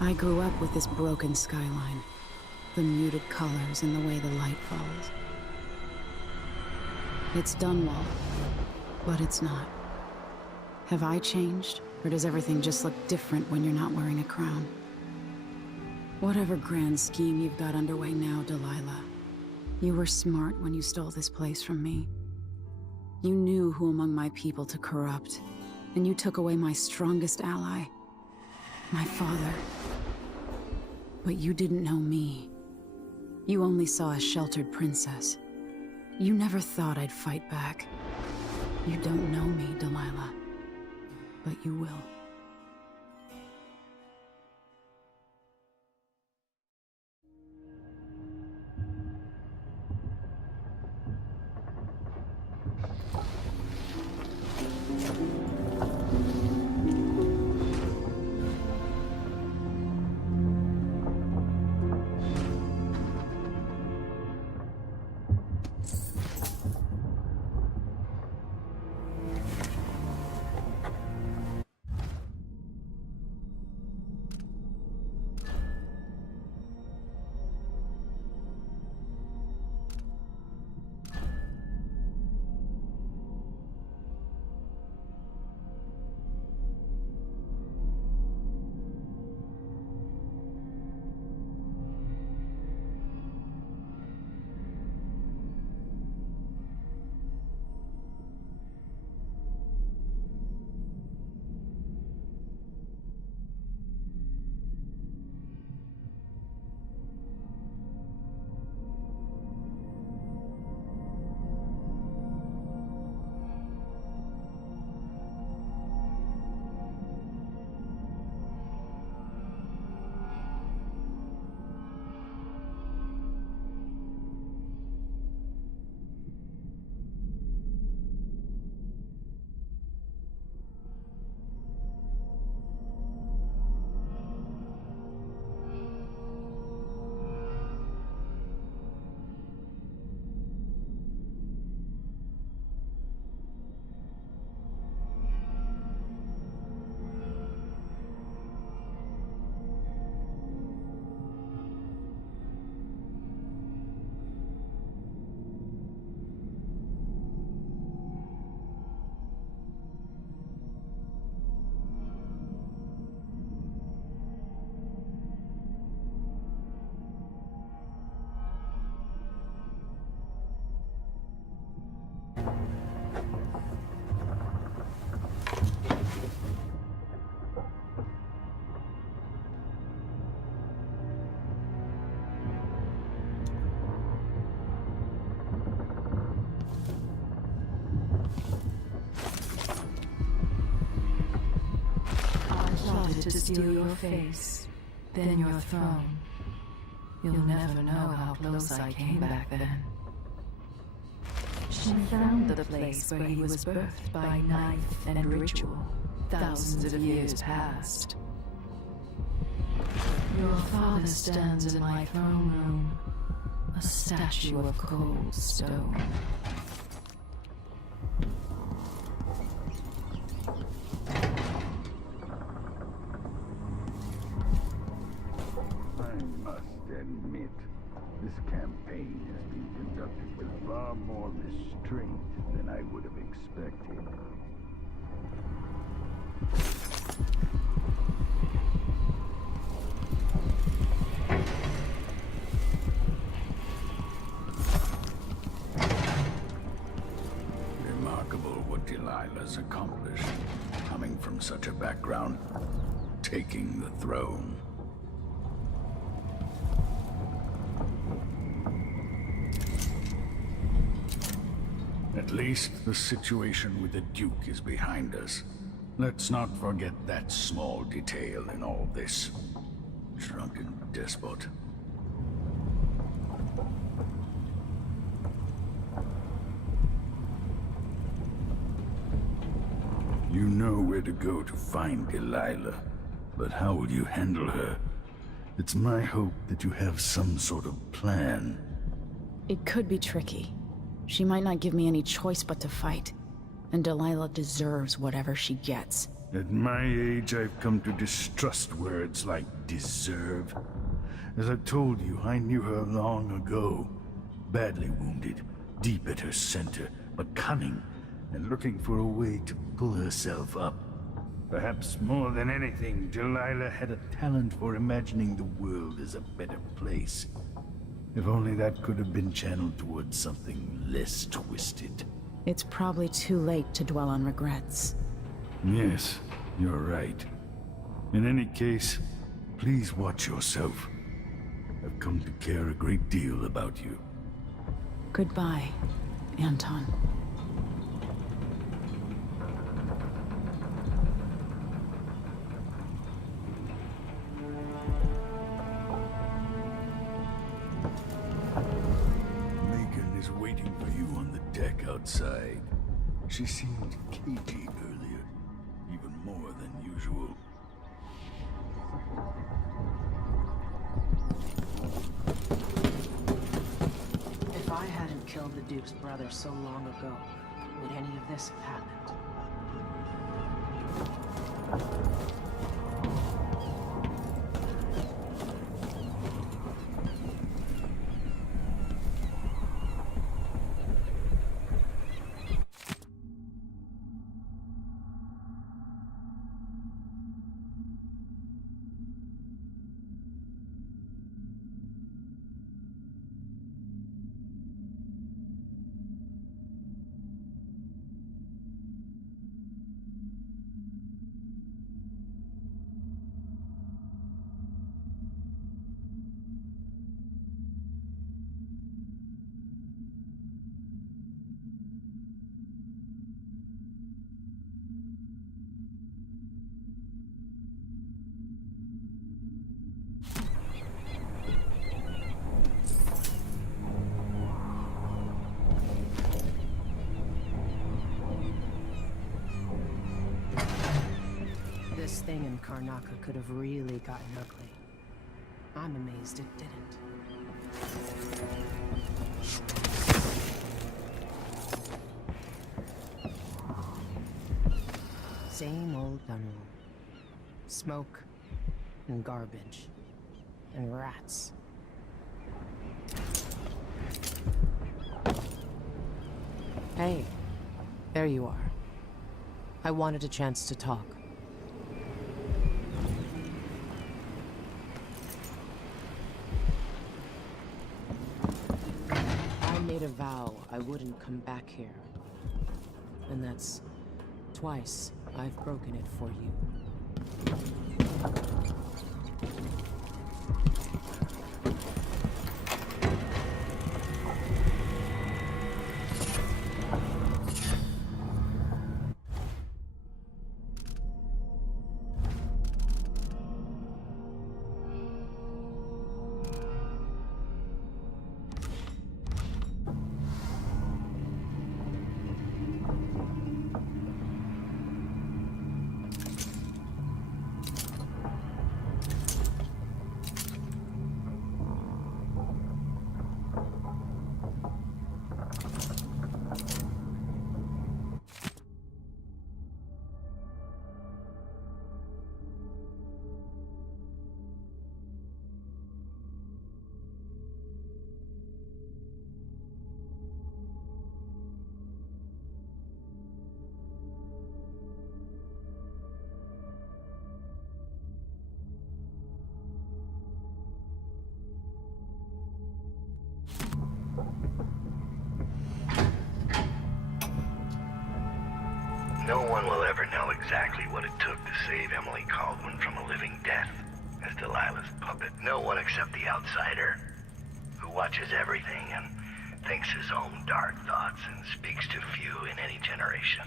I grew up with this broken skyline. The muted colors and the way the light falls. It's done well, but it's not. Have I changed, or does everything just look different when you're not wearing a crown? Whatever grand scheme you've got underway now, Delilah, you were smart when you stole this place from me. You knew who among my people to corrupt, and you took away my strongest ally, my father. But you didn't know me. You only saw a sheltered princess. You never thought I'd fight back. You don't know me, Delilah, but you will. To steal your face, then your throne. You'll never know how close I came back then. She found the place where he was birthed by knife and ritual, thousands of years past. Your father stands in my throne room, a statue of cold stone. This campaign has been conducted with far more restraint than I would have expected. Remarkable what Delilah's accomplished, coming from such a background, taking the throne. At least the situation with the Duke is behind us. Let's not forget that small detail in all this. Drunken despot. You know where to go to find Delilah, but how will you handle her? It's my hope that you have some sort of plan. It could be tricky. She might not give me any choice but to fight. And Delilah deserves whatever she gets. At my age, I've come to distrust words like deserve. As I've told you, I knew her long ago. Badly wounded, deep at her center, but cunning, and looking for a way to pull herself up. Perhaps more than anything, Delilah had a talent for imagining the world as a better place. If only that could have been channeled towards something less twisted. It's probably too late to dwell on regrets. Yes, you're right. In any case, please watch yourself. I've come to care a great deal about you. Goodbye, Anton. Meagan is waiting for you on the deck outside. She seemed cagey earlier, even more than usual. If I hadn't killed the Duke's brother so long ago, would any of this have happened? This thing in Karnaca could have really gotten ugly. I'm amazed it didn't. Same old done old. Smoke and garbage and rats. Hey, there you are. I wanted a chance to talk. I made a vow I wouldn't come back here. And that's twice I've broken it for you. No one will ever know exactly what it took to save Emily Caldwin from a living death as Delilah's puppet. No one except the outsider, who watches everything and thinks his own dark thoughts and speaks to few in any generation.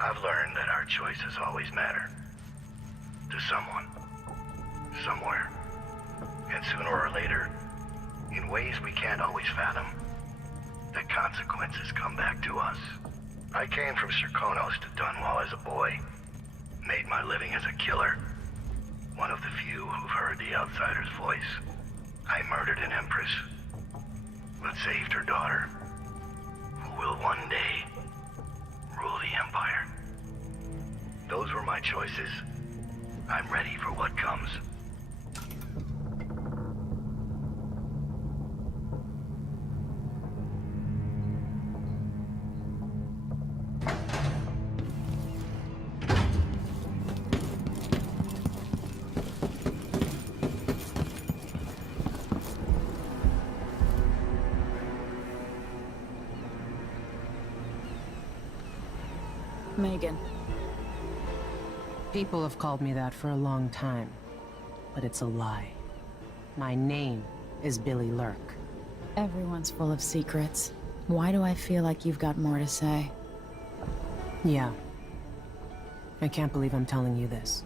I've learned that our choices always matter. To someone. Somewhere. And sooner or later, in ways we can't always fathom, the consequences come back to us. I came from Serkonos to Dunwall as a boy. Made my living as a killer. One of the few who've heard the outsider's voice. I murdered an Empress, but saved her daughter, who will one day rule the Empire. Those were my choices. I'm ready for what comes. Meagan. People have called me that for a long time, but it's a lie. My name is Billy Lurk. Everyone's full of secrets. Why do I feel like you've got more to say? Yeah. I can't believe I'm telling you this,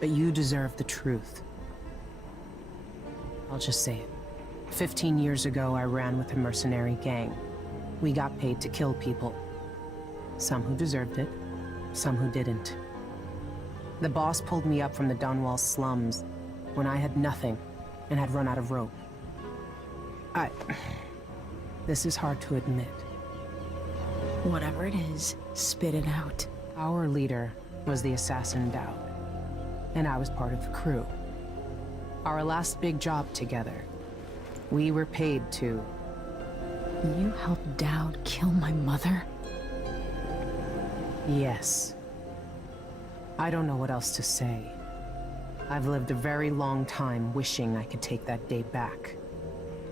but you deserve the truth. I'll just say it. 15 years ago, I ran with a mercenary gang. We got paid to kill people. Some who deserved it, some who didn't. The boss pulled me up from the Dunwall slums when I had nothing and had run out of rope. This is hard to admit. Whatever it is, spit it out. Our leader was the assassin Dowd, and I was part of the crew. Our last big job together, we were paid to... You helped Dowd kill my mother? Yes. I don't know what else to say. I've lived a very long time wishing I could take that day back,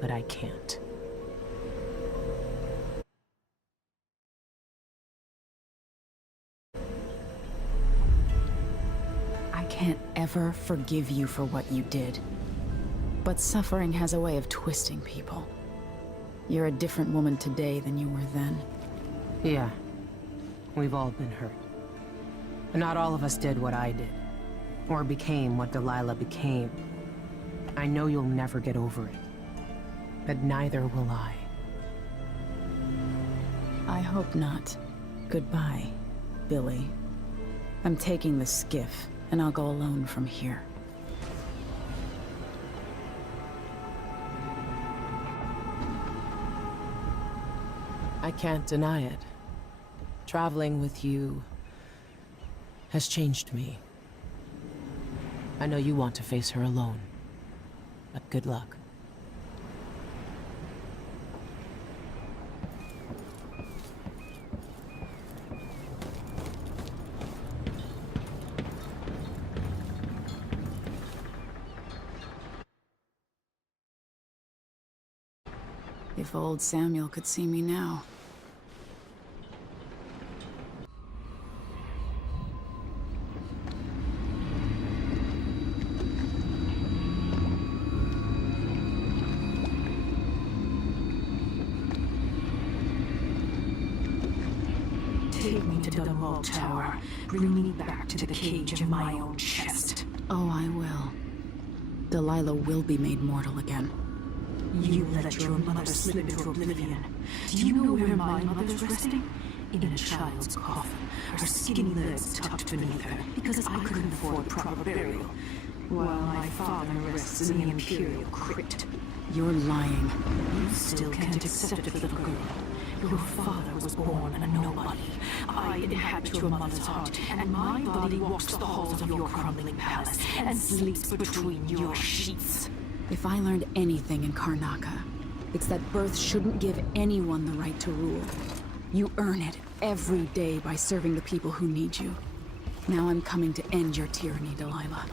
but I can't. I can't ever forgive you for what you did. But suffering has a way of twisting people. You're a different woman today than you were then. Yeah. We've all been hurt. But not all of us did what I did. Or became what Delilah became. I know you'll never get over it. But neither will I. I hope not. Goodbye, Billy. I'm taking the skiff, and I'll go alone from here. I can't deny it. Traveling with you has changed me. I know you want to face her alone, but good luck. If old Samuel could see me now. Take me to the Dunwall Tower. Bring me back to the cage of my own chest. Oh, I will. Delilah will be made mortal again. You let your mother slip into oblivion. Do you know where my mother's resting? In a child's coffin, her skinny legs tucked beneath her, because I couldn't afford proper burial, while my father rests in the Imperial crypt. You're lying. You still can't accept it, little girl. Your father was born a nobody. I inhabit your mother's heart, and my body walks the halls of your crumbling palace, and sleeps between your sheets. If I learned anything in Karnaca, it's that birth shouldn't give anyone the right to rule. You earn it every day by serving the people who need you. Now I'm coming to end your tyranny, Delilah.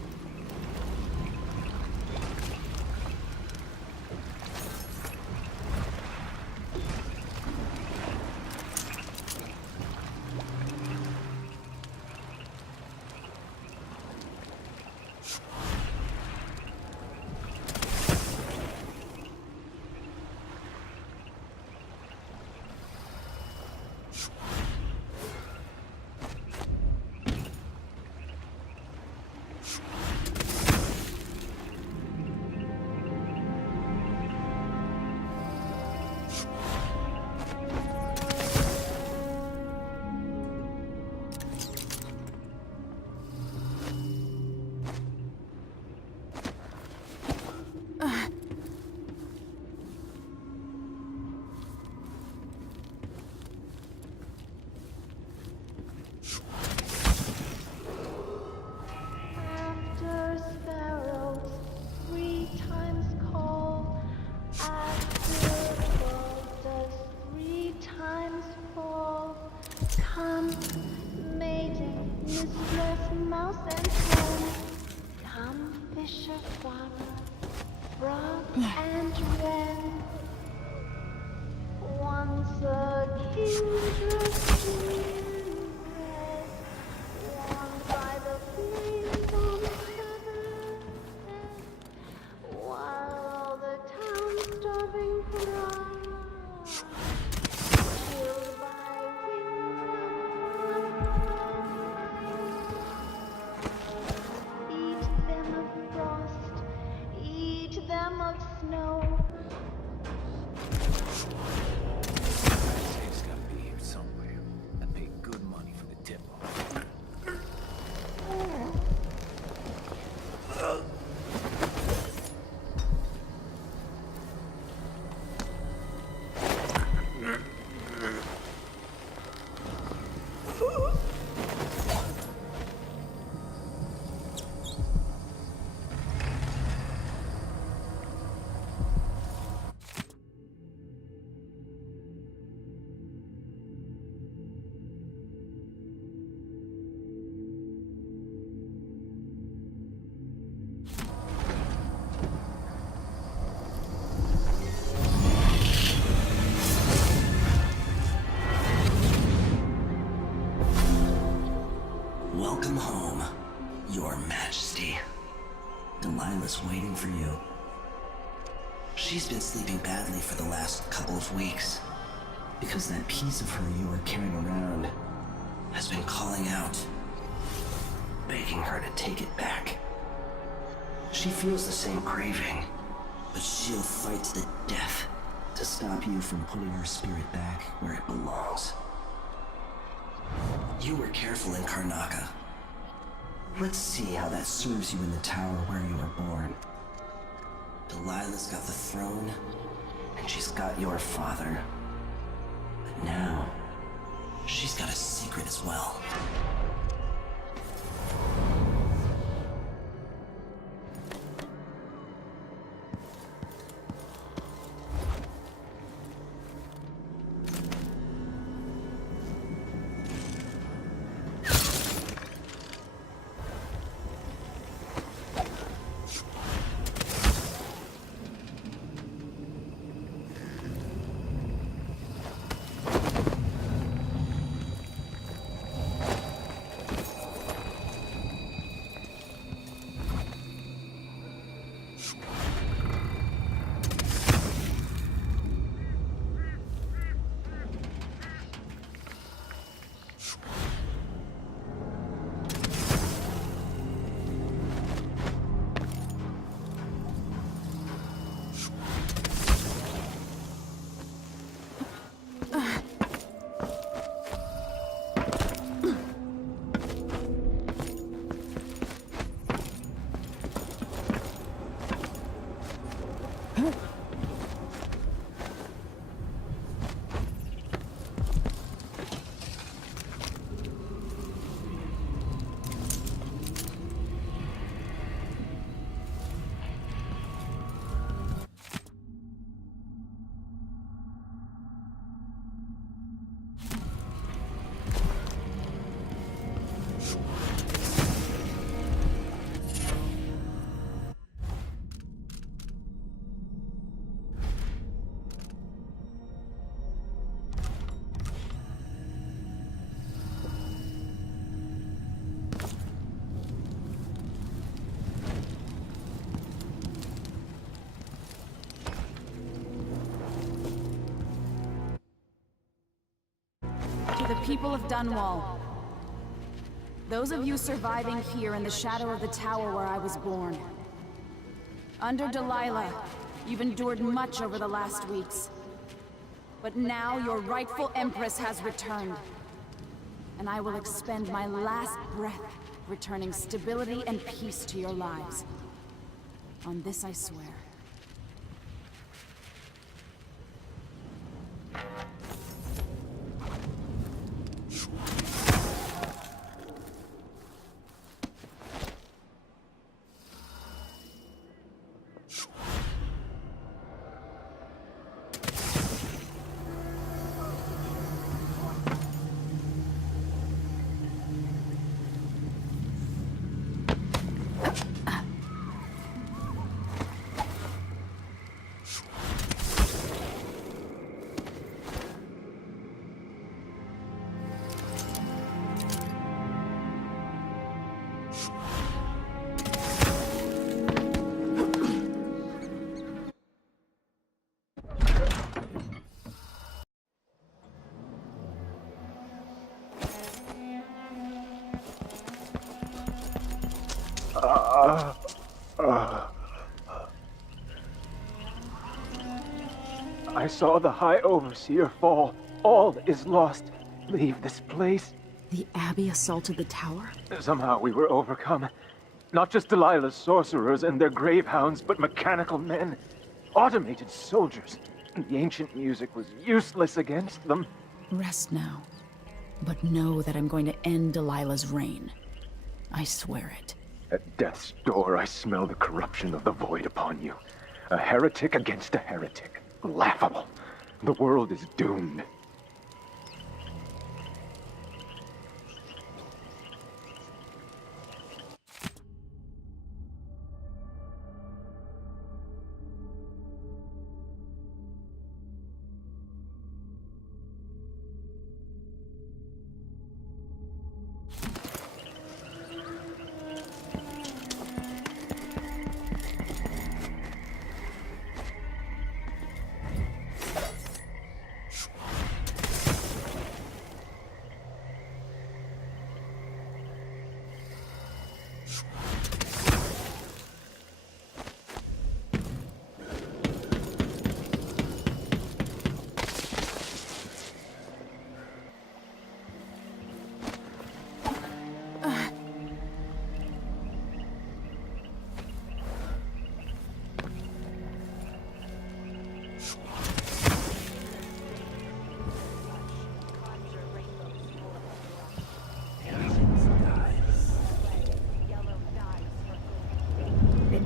fisher farmer, frog and wren. Once a kindred in red, warmed by the flames on feathered bed, while all the town starving frogs, chilled by eat them of frost, eat them of snow. It's gotta be here somewhere. I paid good money for the tip-off. Welcome home, Your Majesty. Delilah's waiting for you. She's been sleeping badly for the last couple of weeks, because that piece of her you were carrying around has been calling out, begging her to take it back. She feels the same craving, but she'll fight to the death to stop you from putting her spirit back where it belongs. You were careful in Karnaca. Let's see how that serves you in the tower where you were born. Delilah's got the throne, and she's got your father. But now, she's got a secret as well. The people of Dunwall. Those of you surviving here in the shadow of the tower where I was born. Under Delilah, you've endured much over the last weeks. But now your rightful Empress has returned. And I will expend my last breath returning stability and peace to your lives. On this I swear. I saw the High Overseer fall. All is lost. Leave this place. The Abbey assaulted the tower? Somehow we were overcome. Not just Delilah's sorcerers and their gravehounds, but mechanical men. Automated soldiers. The ancient music was useless against them. Rest now. But know that I'm going to end Delilah's reign. I swear it. At death's door, I smell the corruption of the void upon you. A heretic against a heretic. Laughable. The world is doomed.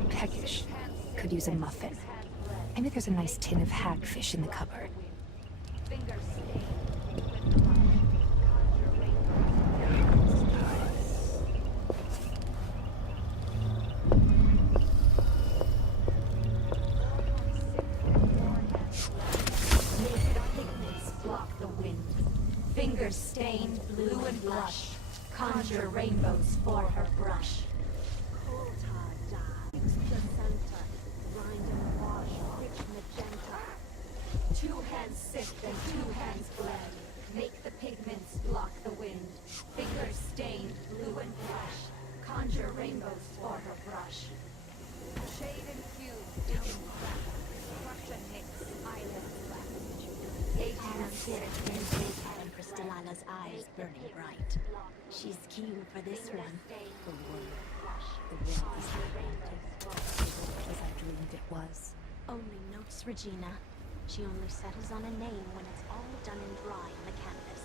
Peckish. Could use a muffin. Maybe there's a nice tin of hagfish in the cupboard. Block the wind. Fingers stained blue and blush. Conjure rainbows for her brush. Two hands sift and two hands blend. Make the pigments block the wind. Fingers stained blue and blush. Conjure rainbows for her brush. Shade and hue, dim and crack. Crush and mix, eyelids black. 8 hands sift and Empress Delilah's eyes burning bright. She's keen for this one. The world is romantic, as I dreamed it was. Only notes, Regina. She only settles on a name when it's all done and dry on the canvas.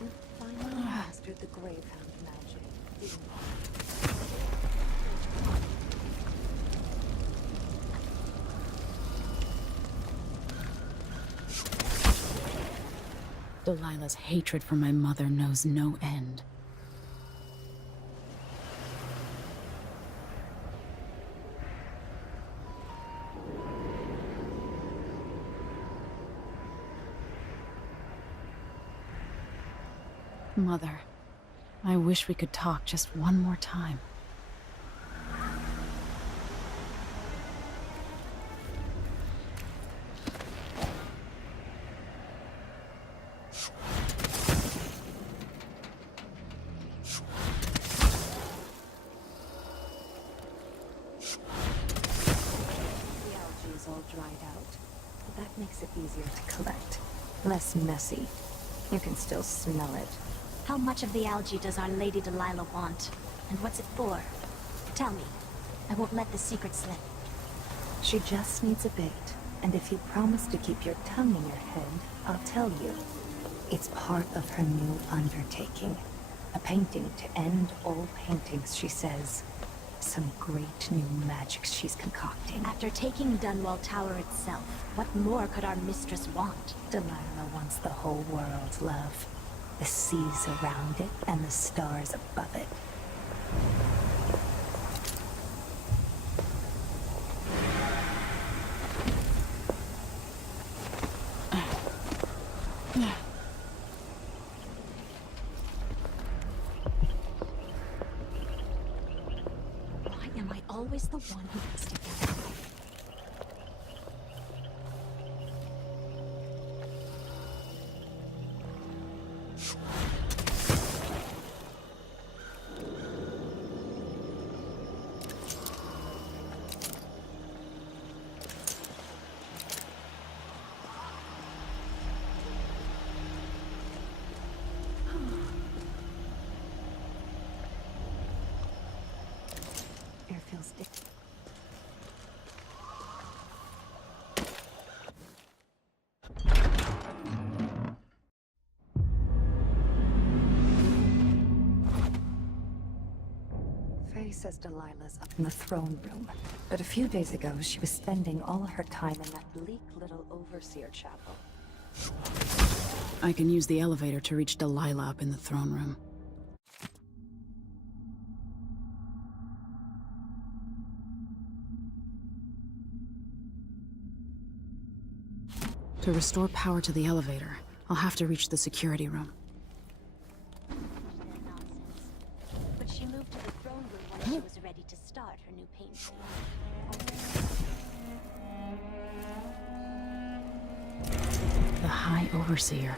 We finally mastered the gravehound magic. Delilah's hatred for my mother knows no end. Mother, I wish we could talk just one more time. All dried out, but that makes it easier to collect. Less messy. You can still smell it. How much of the algae does Our Lady Delilah want? And what's it for? Tell me. I won't let the secret slip. She just needs a bit, and if you promise to keep your tongue in your head, I'll tell you. It's part of her new undertaking. A painting to end all paintings, she says. Some great new magics she's concocting. After taking Dunwall Tower itself, what more could our mistress want? Delilah wants the whole world, love. The seas around it and the stars above it. Always the one who has to get away. story says Delilah's up in the throne room, but a few days ago she was spending all her time in that bleak little overseer chapel. I can use the elevator to reach Delilah up in the throne room. To restore power to the elevator, I'll have to reach the security room. But she moved to the throne room when she was ready to start her new painting. The High Overseer.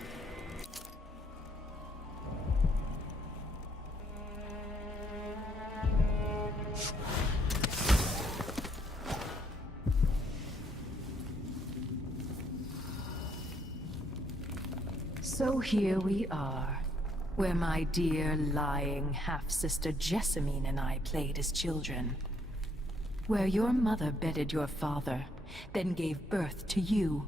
So here we are, where my dear lying half-sister Jessamine and I played as children. Where your mother bedded your father, then gave birth to you.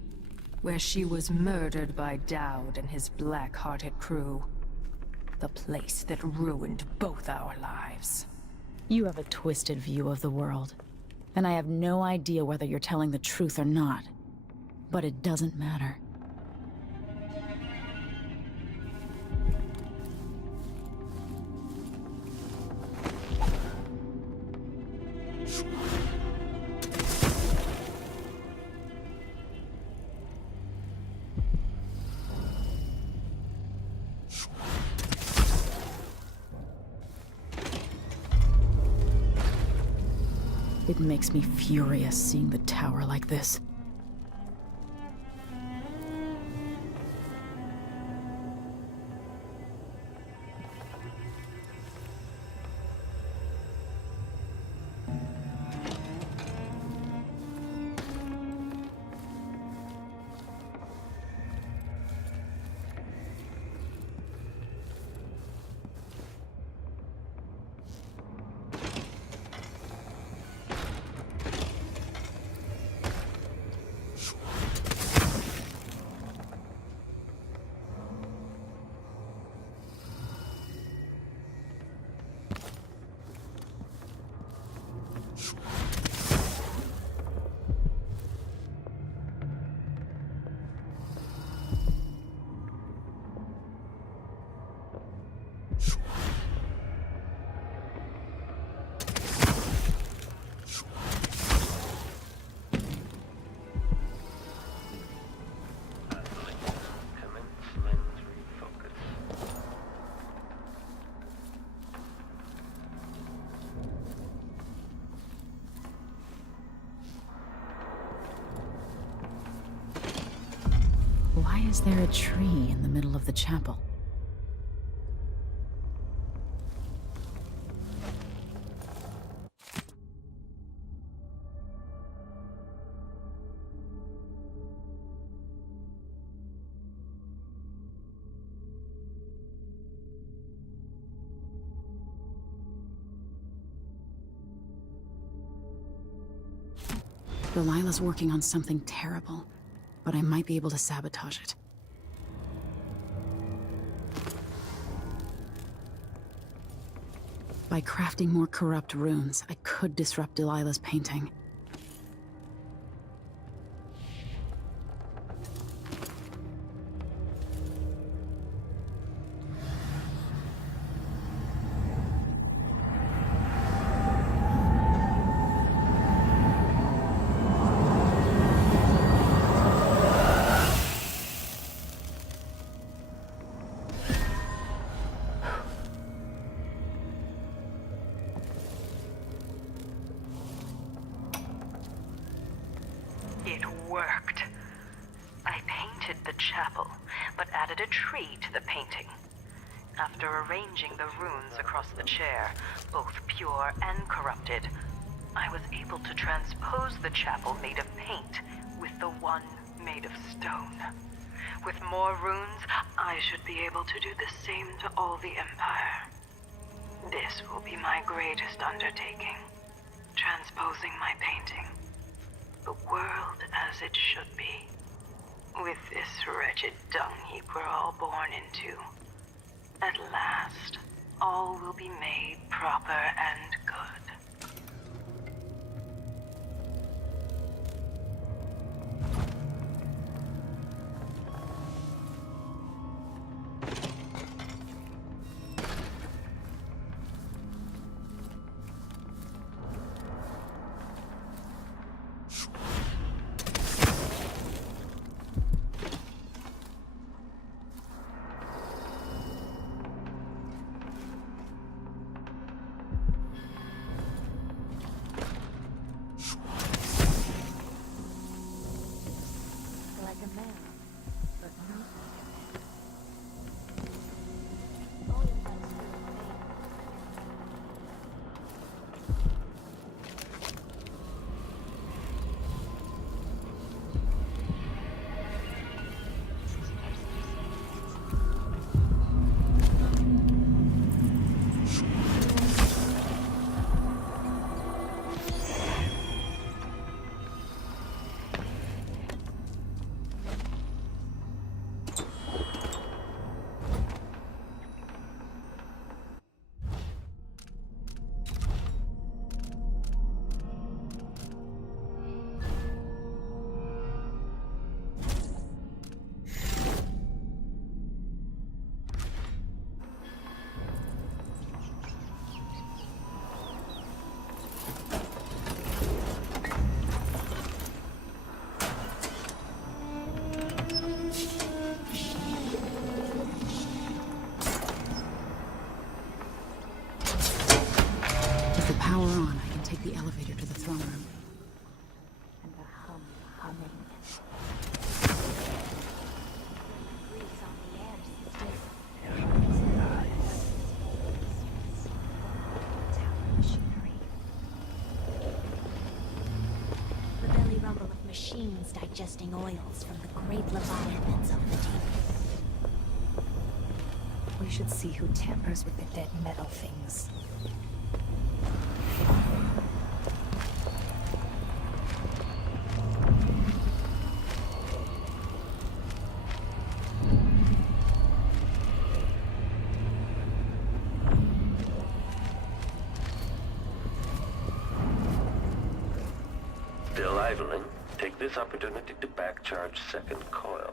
Where she was murdered by Dowd and his black-hearted crew. The place that ruined both our lives. You have a twisted view of the world, and I have no idea whether you're telling the truth or not. But it doesn't matter. It makes me furious seeing the tower like this. Why is there a tree in the middle of the chapel? Delilah's working on something terrible, but I might be able to sabotage it. By crafting more corrupt runes, I could disrupt Delilah's painting. It worked. I painted the chapel, but added a tree to the painting. After arranging the runes across the chair, both pure and corrupted, I was able to transpose the chapel made of paint with the one made of stone. With more runes, I should be able to do the same to all the Empire. This will be my greatest undertaking, transposing my painting. The world as it should be. With this wretched dung heap we're all born into. At last, all will be made proper and good. Like a man, but not With the power on, I can take the elevator to the throne room. and the humming. Breeze on the air still. Tower machinery. The belly rumble of machines digesting oils from the great leviathans of the deep. We should see who tampers with the dead metal things. Delilah, take this opportunity to backcharge second coil.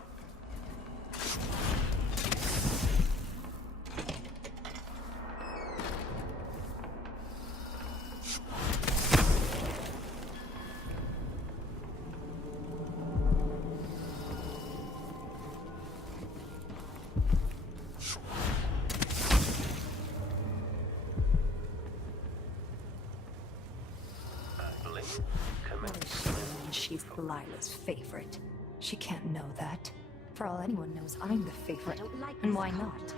She's Delilah's favorite. She can't know that. For all anyone knows, I'm the favorite. And why not?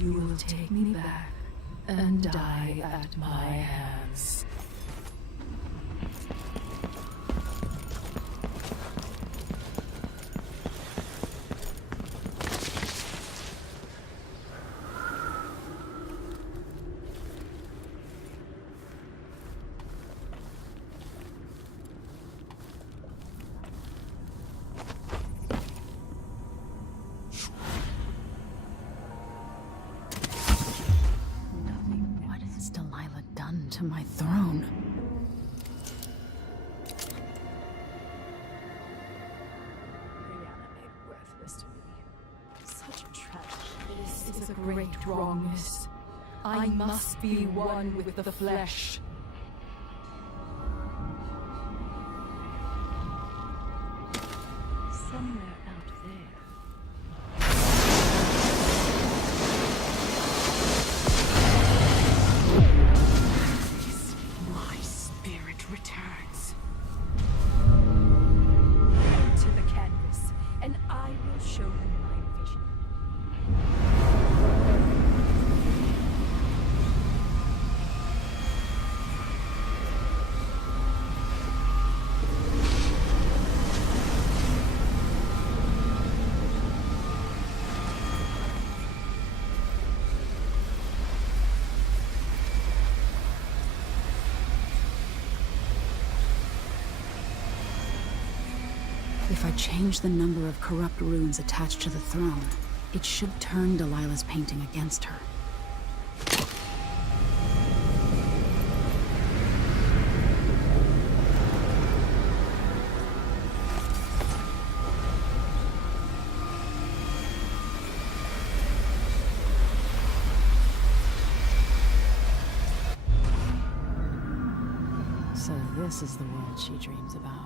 You will take me back and die at my hands. to my throne. Worthless to me. Such a tragedy. This is a great wrongness. I must be one with the flesh. Somewhere out there. My spirit returns. Enter the canvas, and I will show you my vision. If I change the number of corrupt runes attached to the throne, it should turn Delilah's painting against her. So this is the world she dreams about.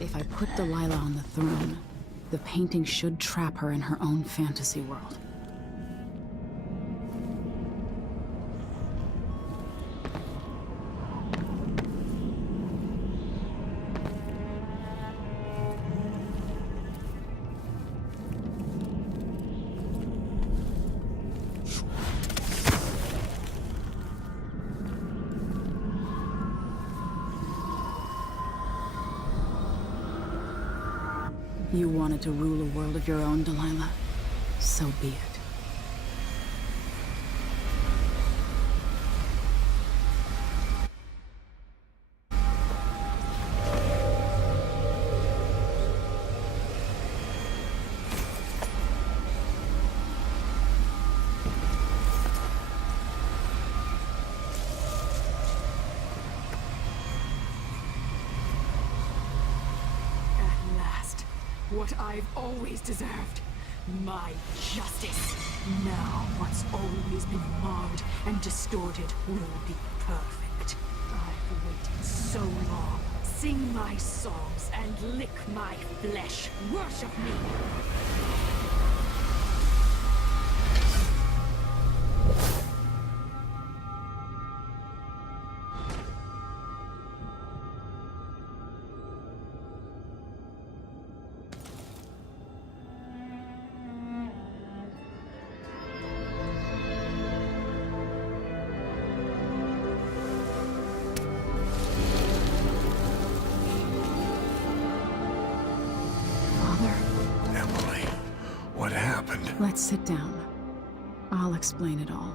If I put Delilah on the throne, the painting should trap her in her own fantasy world. You wanted to rule a world of your own, Delilah. So be it. What I've always deserved. My justice. Now what's always been marred and distorted will be perfect. I've waited so long. Sing my songs and lick my flesh. Worship me. Let's sit down. I'll explain it all.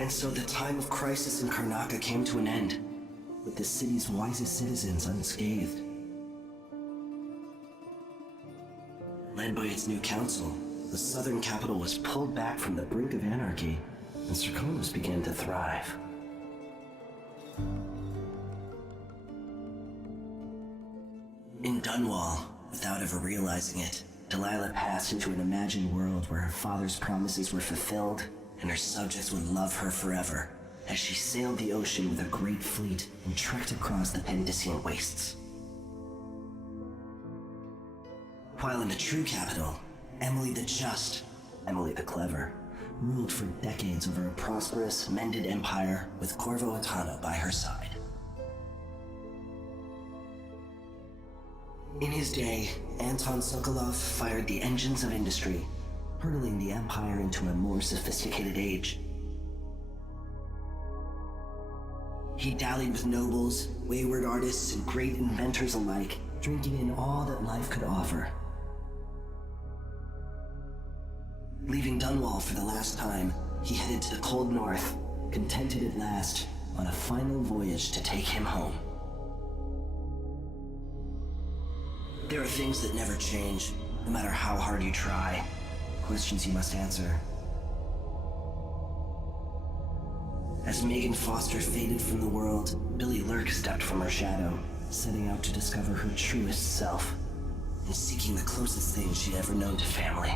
And so the time of crisis in Karnaca came to an end, with the city's wisest citizens unscathed. Led by its new council, the southern capital was pulled back from the brink of anarchy and Serkonos began to thrive. In Dunwall, without ever realizing it, Delilah passed into an imagined world where her father's promises were fulfilled and her subjects would love her forever as she sailed the ocean with a great fleet and trekked across the Pendician wastes. While in the true capital, Emily the Just, Emily the Clever, ruled for decades over a prosperous, mended empire with Corvo Attano by her side. In his day, Anton Sokolov fired the engines of industry, hurtling the empire into a more sophisticated age. He dallied with nobles, wayward artists, and great inventors alike, drinking in all that life could offer. Leaving Dunwall for the last time, he headed to the cold north, contented at last, on a final voyage to take him home. There are things that never change, no matter how hard you try. Questions you must answer. As Meagan Foster faded from the world, Billy Lurk stepped from her shadow, setting out to discover her truest self, and seeking the closest thing she'd ever known to family.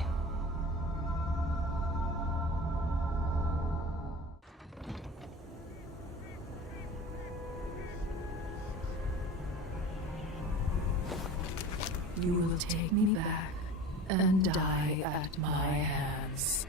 You will take me back and die at my hands.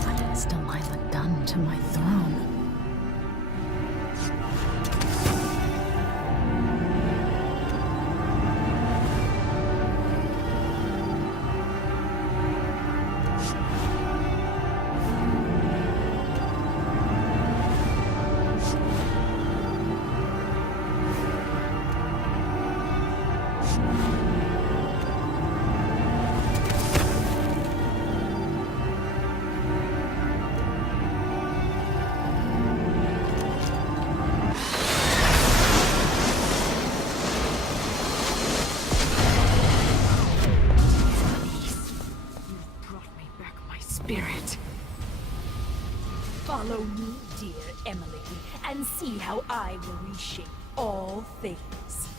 What has Delilah done to my throne? Spirit. Follow me, dear Emily, and see how I will reshape all things.